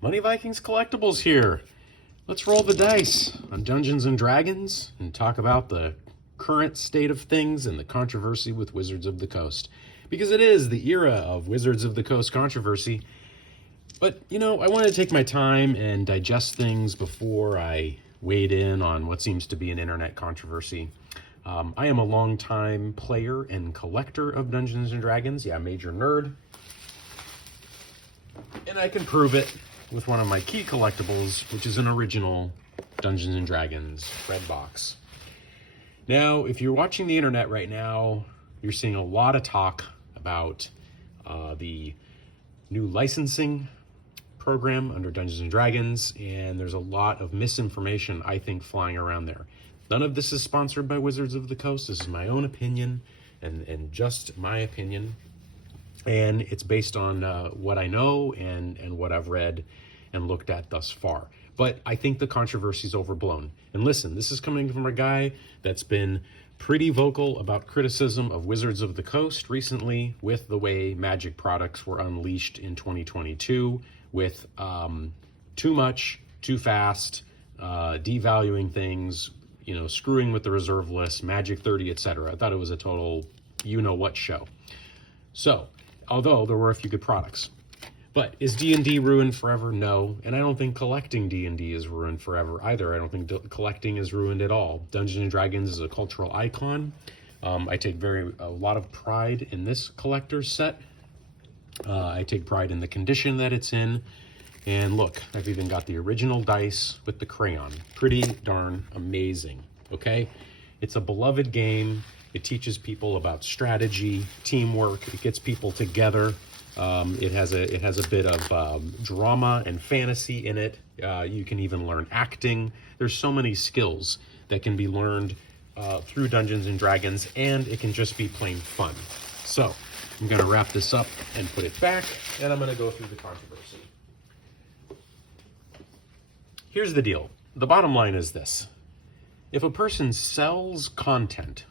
Money Vikings Collectibles here. Let's roll the dice on Dungeons and Dragons and talk about the current state of things and the controversy with Wizards of the Coast. Because it is the era of Wizards of the Coast controversy. But, I want to take my time and digest things before I wade in on what seems to be an internet controversy. I am a longtime player and collector of Dungeons and Dragons. Yeah, major nerd. And I can prove it with one of my key collectibles, which is an original Dungeons and Dragons red box. Now, if you're watching the internet right now, you're seeing a lot of talk about the new licensing program under Dungeons and Dragons, and there's a lot of misinformation, I think, flying around there. None of this is sponsored by Wizards of the Coast. This is my own opinion, and just my opinion. And it's based on what I know and what I've read and looked at thus far. But I think the controversy is overblown. And listen, this is coming from a guy that's been pretty vocal about criticism of Wizards of the Coast recently with the way Magic products were unleashed in 2022 with too much, too fast, devaluing things, screwing with the reserve list, Magic 30, etc. I thought it was a total you-know-what show. So, although there were a few good products. But is D&D ruined forever? No. And I don't think collecting D&D is ruined forever either. I don't think collecting is ruined at all. Dungeons & Dragons is a cultural icon. I take a lot of pride in this collector's set. I take pride in the condition that it's in. And look, I've even got the original dice with the crayon. Pretty darn amazing, okay? It's a beloved game. It teaches people about strategy, teamwork. It gets people together. It has a bit of drama and fantasy in it. You can even learn acting. There's so many skills that can be learned through Dungeons and Dragons, and it can just be plain fun. So I'm going to wrap this up and put it back, and I'm going to go through the controversy. Here's the deal. The bottom line is this. If a person sells content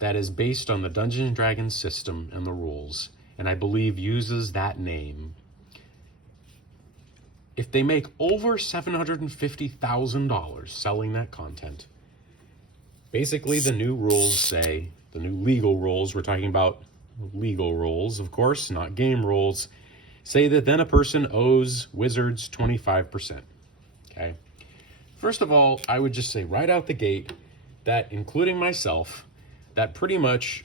that is based on the Dungeons & Dragons system and the rules, and I believe uses that name, if they make over $750,000 selling that content, basically the new rules say, the new legal rules, we're talking about legal rules, of course, not game rules, say that then a person owes Wizards 25%. Okay? First of all, I would just say right out the gate that, including myself, that pretty much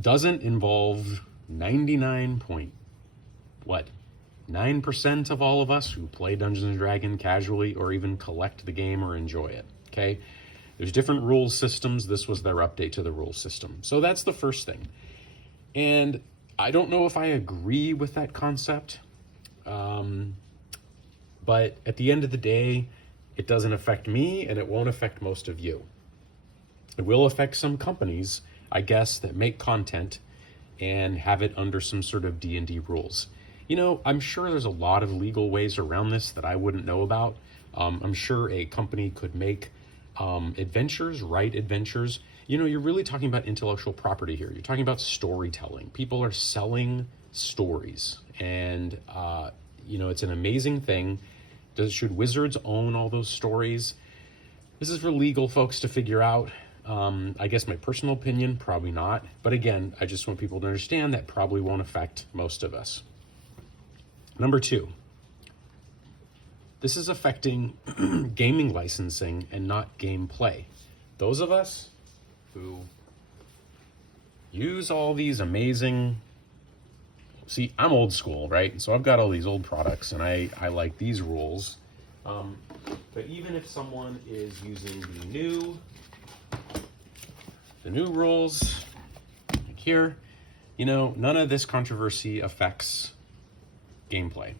doesn't involve 99.9% of all of us who play Dungeons and Dragons casually or even collect the game or enjoy it, okay? There's different rules systems. This was their update to the rule system. So that's the first thing. And I don't know if I agree with that concept, but at the end of the day, it doesn't affect me and it won't affect most of you. It will affect some companies, I guess, that make content and have it under some sort of D&D rules. I'm sure there's a lot of legal ways around this that I wouldn't know about. I'm sure a company could make adventures, write adventures. You're really talking about intellectual property here. You're talking about storytelling. People are selling stories. And, it's an amazing thing. Should Wizards own all those stories? This is for legal folks to figure out. I guess my personal opinion, probably not. But again, I just want people to understand that probably won't affect most of us. Number 2, this is affecting gaming licensing and not gameplay. Those of us who use all these amazing... See, I'm old school, right? So I've got all these old products, and I like these rules. But even if someone is using the new rules, like here, none of this controversy affects gameplay,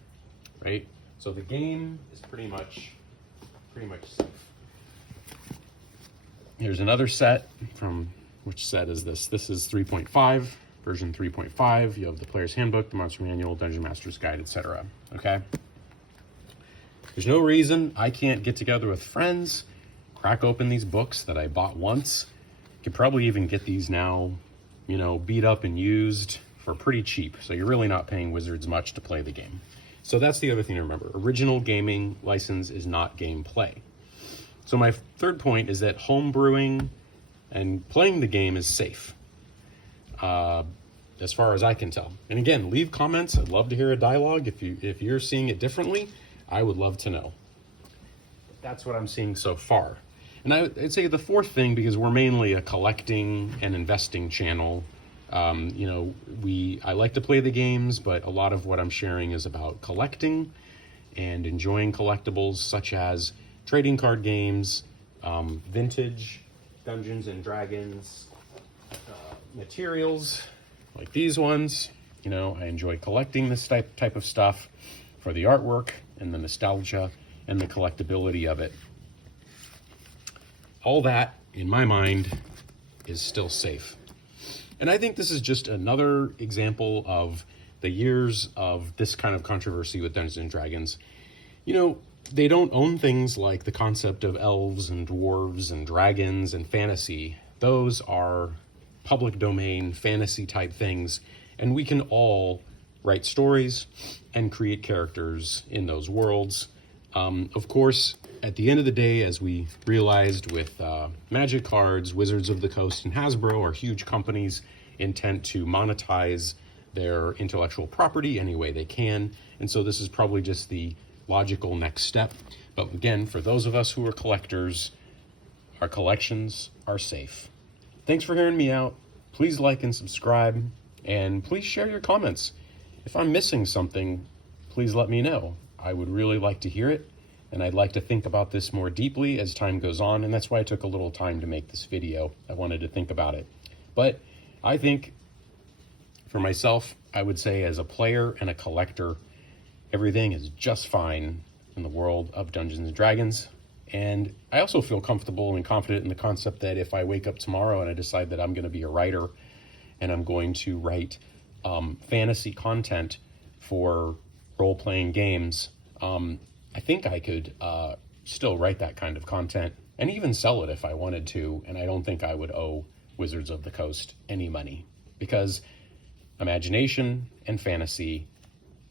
right? So the game is pretty much safe. Here's another set which set is this? This is 3.5, version 3.5. You have the Player's Handbook, the Monster Manual, Dungeon Master's Guide, etc. Okay? There's no reason I can't get together with friends, crack open these books that I bought once. You could probably even get these now, beat up and used for pretty cheap. So you're really not paying Wizards much to play the game. So that's the other thing to remember. Original gaming license is not gameplay. So my third point is that home brewing and playing the game is safe, as far as I can tell. And again, leave comments. I'd love to hear a dialogue. If you're seeing it differently, I would love to know. That's what I'm seeing so far. And I'd say the fourth thing, because we're mainly a collecting and investing channel, I like to play the games, but a lot of what I'm sharing is about collecting and enjoying collectibles such as trading card games, vintage Dungeons and Dragons materials like these ones. I enjoy collecting this type of stuff for the artwork and the nostalgia and the collectability of it. All that, in my mind, is still safe. And I think this is just another example of the years of this kind of controversy with Dungeons and Dragons. They don't own things like the concept of elves and dwarves and dragons and fantasy. Those are public domain fantasy type things, and we can all write stories and create characters in those worlds. Of course, at the end of the day, as we realized with Magic Cards, Wizards of the Coast, and Hasbro are huge companies intent to monetize their intellectual property any way they can. And so this is probably just the logical next step. But again, for those of us who are collectors, our collections are safe. Thanks for hearing me out. Please like and subscribe, and please share your comments. If I'm missing something, please let me know. I would really like to hear it, and I'd like to think about this more deeply as time goes on, and that's why I took a little time to make this video. I wanted to think about it. But I think, for myself, I would say as a player and a collector, everything is just fine in the world of Dungeons and Dragons. And I also feel comfortable and confident in the concept that if I wake up tomorrow and I decide that I'm going to be a writer and I'm going to write fantasy content for role-playing games, I think I could still write that kind of content and even sell it if I wanted to. And I don't think I would owe Wizards of the Coast any money, because imagination and fantasy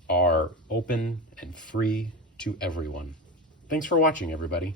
are open and free to everyone. Thanks for watching, everybody.